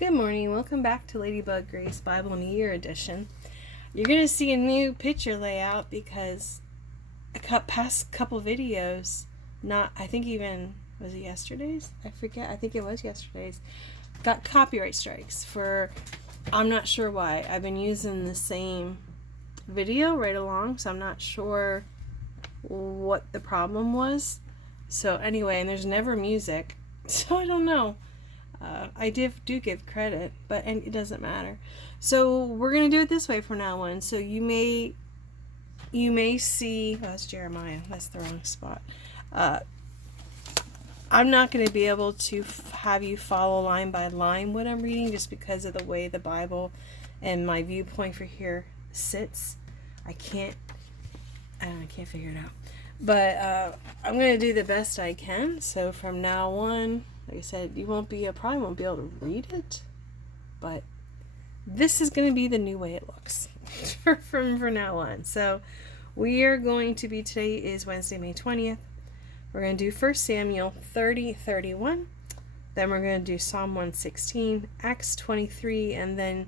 Good morning. Welcome back to Ladybug Grace Bible in a Year edition. You're going to see a new picture layout because past couple videos, I think even, was it yesterday's? I forget. I think it was yesterday's. Got copyright strikes for, I'm not sure why. I've been using the same video right along, so I'm not sure what the problem was. So anyway, and there's never music, so I don't know. I do give credit, but it doesn't matter. So we're gonna do it this way from now on. So you may see. Oh, that's Jeremiah. That's the wrong spot. I'm not going to be able to have you follow line by line what I'm reading, just because of the way the Bible and my viewpoint for here sits. I can't figure it out. But I'm going to do the best I can. So from now on, like I said, probably won't be able to read it, but this is going to be the new way it looks from now on. So we are going to be, today is Wednesday, May 20th. We're going to do 1 Samuel 30:31. Then we're going to do Psalm 116, Acts 23, and then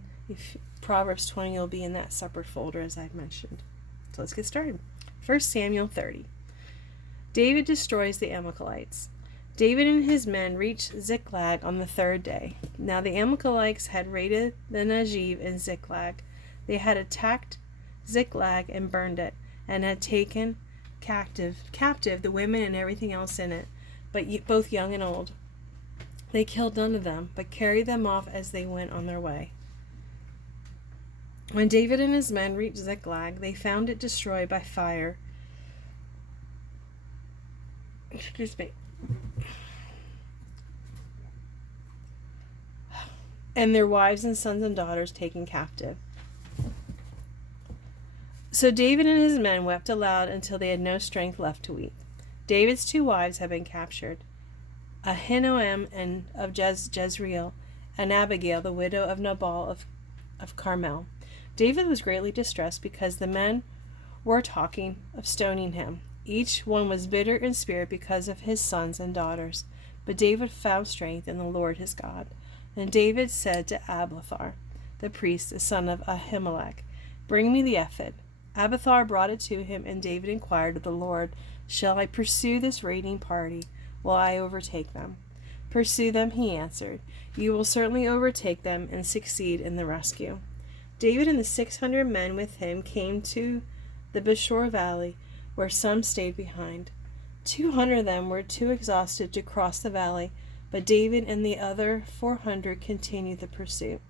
Proverbs 20 will be in that separate folder as I've mentioned. So let's get started. 1 Samuel 30. David destroys the Amalekites. David and his men reached Ziklag on the third day. Now the Amalekites had raided the Negev and Ziklag. They had attacked Ziklag and burned it, and had taken captive the women and everything else in it, but both young and old. They killed none of them, but carried them off as they went on their way. When David and his men reached Ziklag, they found it destroyed by fire. And their wives and sons and daughters taken captive. So David and his men wept aloud until they had no strength left to weep. David's two wives had been captured, Ahinoam of Jezreel, and Abigail, the widow of Nabal of Carmel. David was greatly distressed because the men were talking of stoning him. Each one was bitter in spirit because of his sons and daughters. But David found strength in the Lord his God. And David said to Abiathar, the priest, the son of Ahimelech, "Bring me the ephod." Abiathar brought it to him, and David inquired of the Lord, "Shall I pursue this raiding party? Will I overtake them?" "Pursue them," he answered. "You will certainly overtake them and succeed in the rescue." David and the 600 men with him came to the Besor Valley, where some stayed behind. 200 of them were too exhausted to cross the valley, but David and the other 400 continued the pursuit.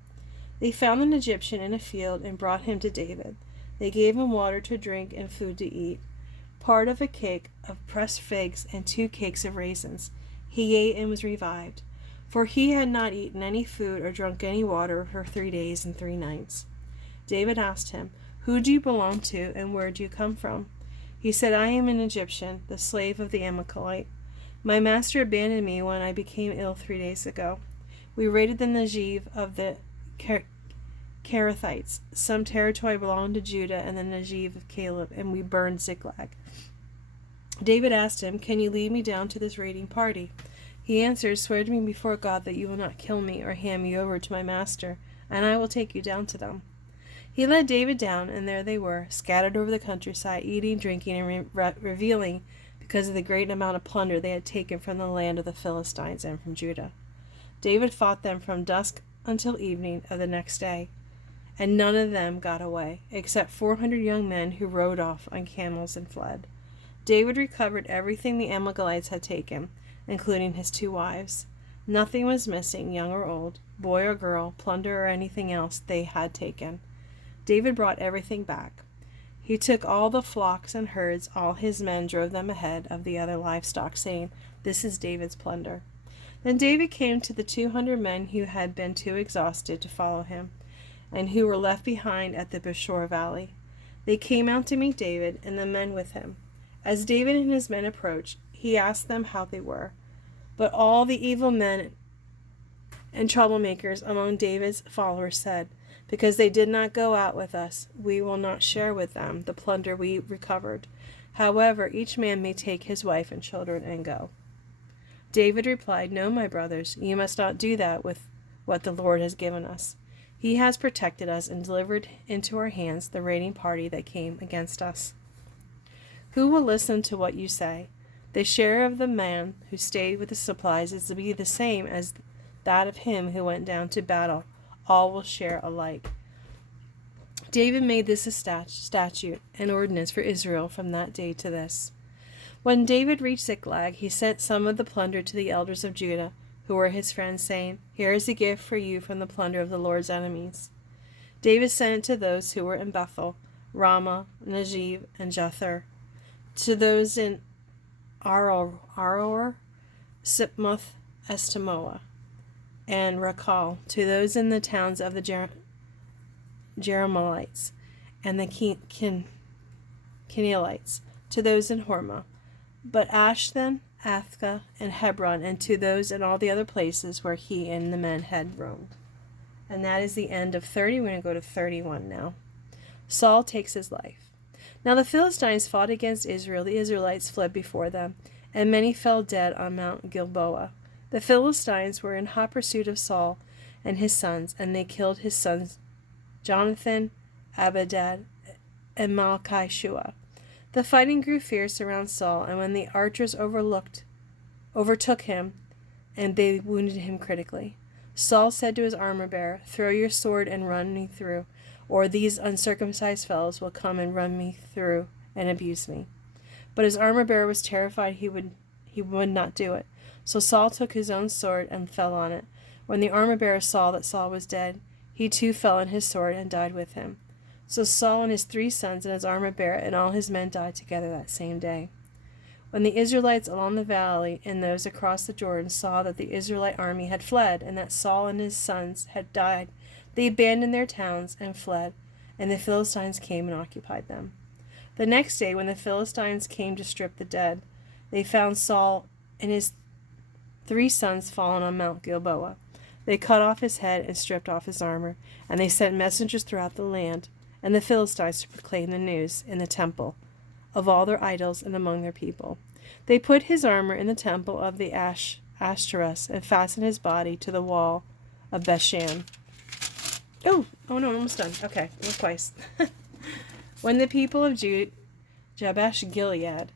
They found an Egyptian in a field and brought him to David. They gave him water to drink and food to eat, part of a cake of pressed figs and 2 cakes of raisins. He ate and was revived, for he had not eaten any food or drunk any water for 3 days and 3 nights. David asked him, "Who do you belong to, and where do you come from?" He said, "I am an Egyptian, the slave of the Amalekite. My master abandoned me when I became ill 3 days ago. We raided the Negev of the Kerethites. Some territory belonged to Judah and the Negev of Caleb, and we burned Ziklag." David asked him, "Can you lead me down to this raiding party?" He answered, "Swear to me before God that you will not kill me or hand me over to my master, and I will take you down to them." He led David down, and there they were, scattered over the countryside, eating, drinking, and reveling because of the great amount of plunder they had taken from the land of the Philistines and from Judah. David fought them from dusk until evening of the next day, and none of them got away, except 400 young men who rode off on camels and fled. David recovered everything the Amalekites had taken, including his 2 wives. Nothing was missing, young or old, boy or girl, plunder or anything else they had taken. David brought everything back. He took all the flocks and herds. All his men drove them ahead of the other livestock, saying, "This is David's plunder." Then David came to the 200 men who had been too exhausted to follow him, and who were left behind at the Besor Valley. They came out to meet David and the men with him. As David and his men approached, he asked them how they were. But all the evil men and troublemakers among David's followers said, "Because they did not go out with us, we will not share with them the plunder we recovered. However, each man may take his wife and children and go." David replied, "No, my brothers, you must not do that with what the Lord has given us. He has protected us and delivered into our hands the raiding party that came against us. Who will listen to what you say? The share of the man who stayed with the supplies is to be the same as that of him who went down to battle. All will share alike. David made this a statute and ordinance for Israel from that day to this. When David reached Ziklag, he sent some of the plunder to the elders of Judah, who were his friends, saying, "Here is a gift for you from the plunder of the Lord's enemies." David sent it to those who were in Bethel, Ramah, Najib, and Jathur, to those in Aroer, Sipmoth, Estemoa, and Rakal, to those in the towns of the Jerahmeelites and the Kenealites, to those in Hormah, but Ashdod, Athka, and Hebron, and to those in all the other places where he and the men had roamed. And that is the end of 30. We're going to go to 31 now. Saul takes his life. Now the Philistines fought against Israel. The Israelites fled before them, and many fell dead on Mount Gilboa. The Philistines were in hot pursuit of Saul and his sons, and they killed his sons Jonathan, Abadad, and Malchishua. The fighting grew fierce around Saul, and when the archers overtook him, and they wounded him critically. Saul said to his armor-bearer, "Throw your sword and run me through, or these uncircumcised fellows will come and run me through and abuse me." But his armor-bearer was terrified he would not do it. So Saul took his own sword and fell on it. When the armor-bearer saw that Saul was dead, he too fell on his sword and died with him. So Saul and his 3 sons and his armor-bearer and all his men died together that same day. When the Israelites along the valley and those across the Jordan saw that the Israelite army had fled and that Saul and his sons had died, they abandoned their towns and fled, and the Philistines came and occupied them. The next day, when the Philistines came to strip the dead, they found Saul and his 3 sons fallen on Mount Gilboa. They cut off his head and stripped off his armor, and they sent messengers throughout the land and the Philistines to proclaim the news in the temple of all their idols and among their people. They put his armor in the temple of the Ashtoreth and fastened his body to the wall of Bethshan. Oh no, I'm almost done. Okay, look twice. When the people of Jabesh Gilead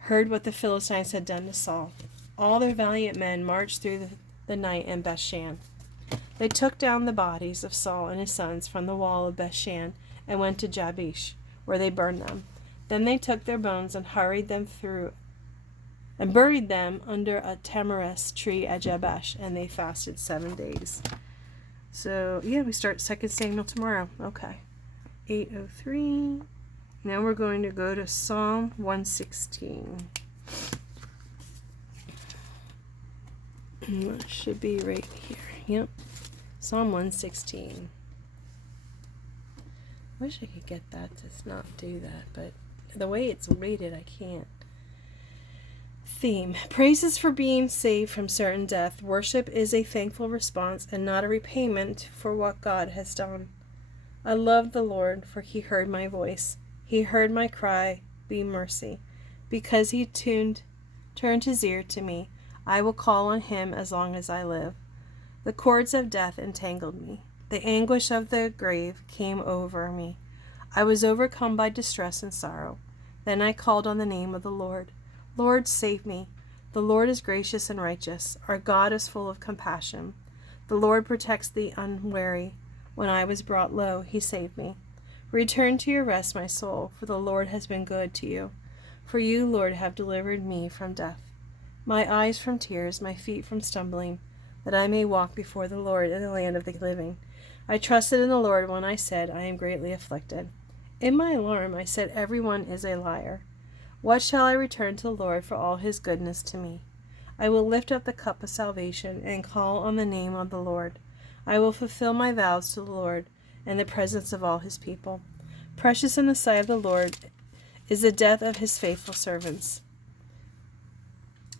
heard what the Philistines had done to Saul, all their valiant men marched through the night in Bethshan. They took down the bodies of Saul and his sons from the wall of Bethshan and went to Jabesh, where they burned them. Then they took their bones and hurried them through and buried them under a tamarisk tree at Jabesh, and they fasted 7 days. So, yeah, we start 2 Samuel tomorrow. Okay. 8:03. Now we're going to go to Psalm 116. It should be right here. Yep. Psalm 116. Wish I could get that to not do that, but the way it's rated, I can't. Theme: praises for being saved from certain death. Worship is a thankful response and not a repayment for what God has done. I love the Lord, for he heard my voice. He heard my cry, be mercy. Because he turned his ear to me, I will call on him as long as I live. The cords of death entangled me. The anguish of the grave came over me. I was overcome by distress and sorrow. Then I called on the name of the Lord. Lord, save me. The Lord is gracious and righteous. Our God is full of compassion. The Lord protects the unwary. When I was brought low, he saved me. Return to your rest, my soul, for the Lord has been good to you. For you, Lord, have delivered me from death, my eyes from tears, my feet from stumbling, that I may walk before the Lord in the land of the living. I trusted in the Lord when I said, I am greatly afflicted. In my alarm I said, everyone is a liar. What shall I return to the Lord for all his goodness to me? I will lift up the cup of salvation and call on the name of the Lord. I will fulfill my vows to the Lord in the presence of all his people. Precious in the sight of the Lord is the death of his faithful servants.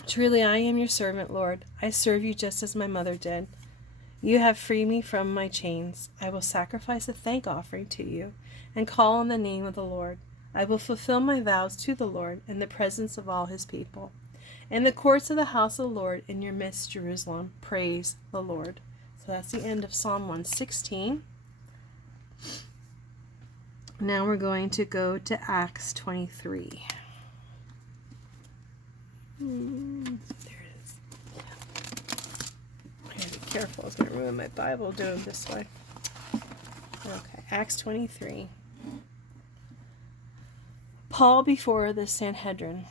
Truly I am your servant, Lord. I serve you just as my mother did. You have freed me from my chains. I will sacrifice a thank offering to you and call on the name of the Lord. I will fulfill my vows to the Lord in the presence of all his people. In the courts of the house of the Lord, in your midst, Jerusalem, praise the Lord. So So that's the end of Psalm 116. Now we're going to go to Acts 23. There it is. I gotta be careful. I was going to ruin my Bible doing this way. Okay, Acts 23. Paul before the Sanhedrin.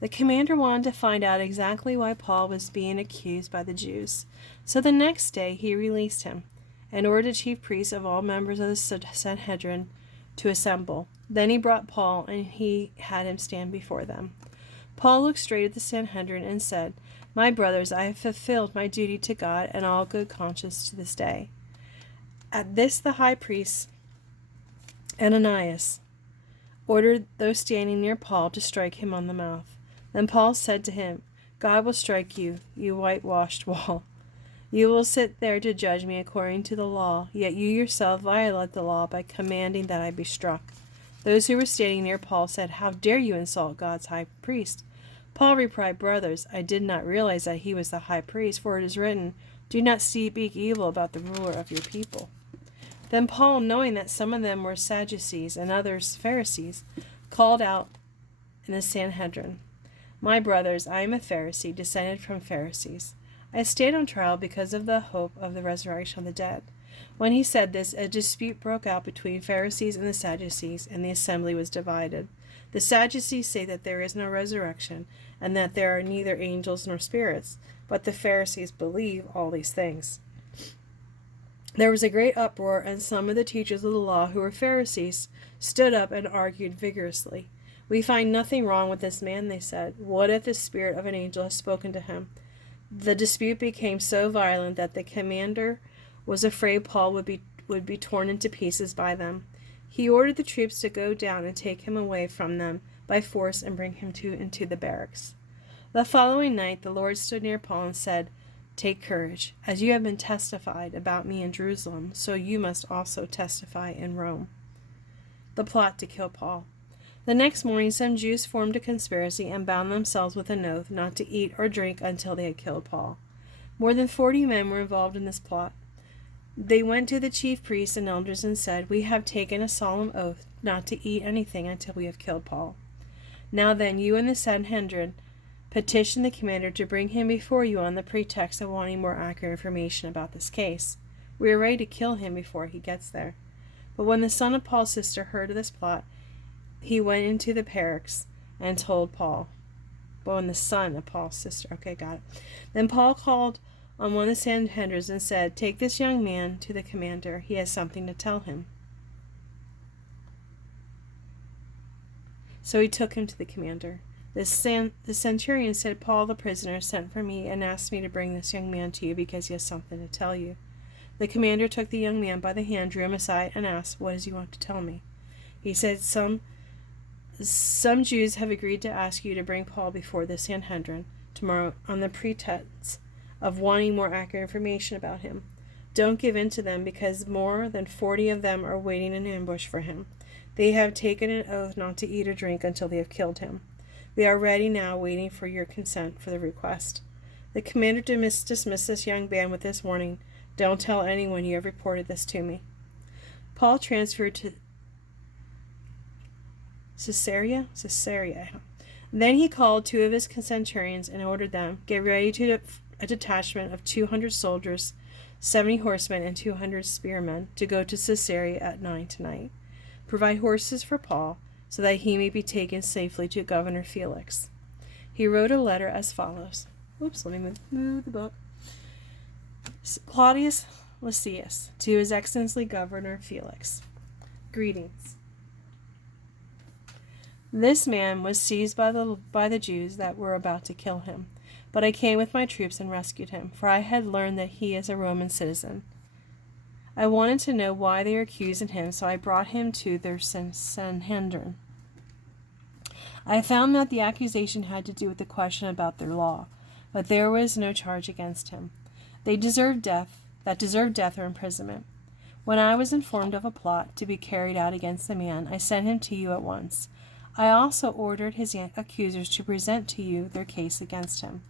The commander wanted to find out exactly why Paul was being accused by the Jews. So the next day he released him and ordered the chief priests of all members of the Sanhedrin to assemble. Then he brought Paul and he had him stand before them. Paul looked straight at the Sanhedrin and said, "My brothers, I have fulfilled my duty to God and all good conscience to this day." At this the high priest, Ananias, ordered those standing near Paul to strike him on the mouth. Then Paul said to him, "God will strike you, you whitewashed wall. You will sit there to judge me according to the law, yet you yourself violate the law by commanding that I be struck." Those who were standing near Paul said, "How dare you insult God's high priest?" Paul replied, "Brothers, I did not realize that he was the high priest, for it is written, 'Do not speak evil about the ruler of your people.'" Then Paul, knowing that some of them were Sadducees and others Pharisees, called out in the Sanhedrin, "My brothers, I am a Pharisee, descended from Pharisees. I stand on trial because of the hope of the resurrection of the dead." When he said this, a dispute broke out between Pharisees and the Sadducees, and the assembly was divided. The Sadducees say that there is no resurrection, and that there are neither angels nor spirits, but the Pharisees believe all these things. There was a great uproar, and some of the teachers of the law, who were Pharisees, stood up and argued vigorously. "We find nothing wrong with this man," they said. "What if the spirit of an angel has spoken to him?" The dispute became so violent that the commander was afraid Paul would be torn into pieces by them. He ordered the troops to go down and take him away from them by force and bring him into the barracks. The following night the Lord stood near Paul and said, "Take courage. As you have been testified about me in Jerusalem, so you must also testify in Rome." The plot to kill Paul. The next morning some Jews formed a conspiracy and bound themselves with an oath not to eat or drink until they had killed Paul. More than 40 men were involved in this plot. They went to the chief priests and elders and said, "We have taken a solemn oath not to eat anything until we have killed Paul. Now then, you and the Sanhedrin petition the commander to bring him before you on the pretext of wanting more accurate information about this case. We are ready to kill him before he gets there." But when the son of Paul's sister heard of this plot, he went into the barracks and told Paul. But when the son of Paul's sister, okay, got it. Then Paul called on one of the Sanhedrin and said, "Take this young man to the commander. He has something to tell him." So he took him to the commander. The centurion said, "Paul the prisoner sent for me and asked me to bring this young man to you because he has something to tell you." The commander took the young man by the hand, drew him aside, and asked, "What does he want to tell me?" He said, Some Jews have agreed to ask you to bring Paul before the Sanhedrin tomorrow on the pretext of wanting more accurate information about him. Don't give in to them, because more than 40 of them are waiting in ambush for him. They have taken an oath not to eat or drink until they have killed him. They are ready now, waiting for your consent for the request." The commander dismissed this young man with this warning: "Don't tell anyone you have reported this to me." Paul transferred to Caesarea. Then he called 2 of his centurions and ordered them, "Get ready to a detachment of 200 soldiers, 70 horsemen, and 200 spearmen to go to Caesarea at 9 tonight. Provide horses for Paul, so that he may be taken safely to Governor Felix." He wrote a letter as follows. Let me move the book. Claudius Lysias, to His Excellency Governor Felix. Greetings. This man was seized by the Jews that were about to kill him, but I came with my troops and rescued him, for I had learned that he is a Roman citizen. I wanted to know why they were accusing him, so I brought him to their Sanhedrin. I found that the accusation had to do with the question about their law, but there was no charge against him. That deserved death or imprisonment. When I was informed of a plot to be carried out against the man, I sent him to you at once. I also ordered his accusers to present to you their case against him.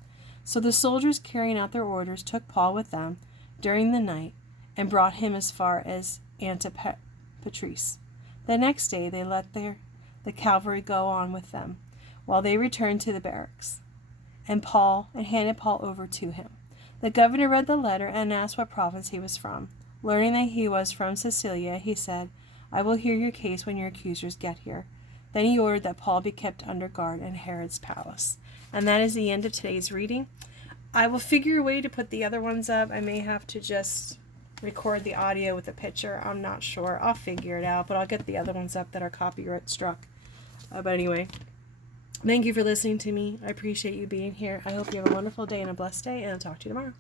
So the soldiers, carrying out their orders, took Paul with them, during the night and brought him as far as Antipatris. The next day they let the cavalry go on with them, while they returned to the barracks, and handed Paul over to him. The governor read the letter and asked what province he was from. Learning that he was from Cilicia, he said, "I will hear your case when your accusers get here." Then he ordered that Paul be kept under guard in Herod's palace. And that is the end of today's reading. I will figure a way to put the other ones up. I may have to just record the audio with a picture. I'm not sure. I'll figure it out, but I'll get the other ones up that are copyright struck. But anyway, thank you for listening to me. I appreciate you being here. I hope you have a wonderful day and a blessed day, and I'll talk to you tomorrow.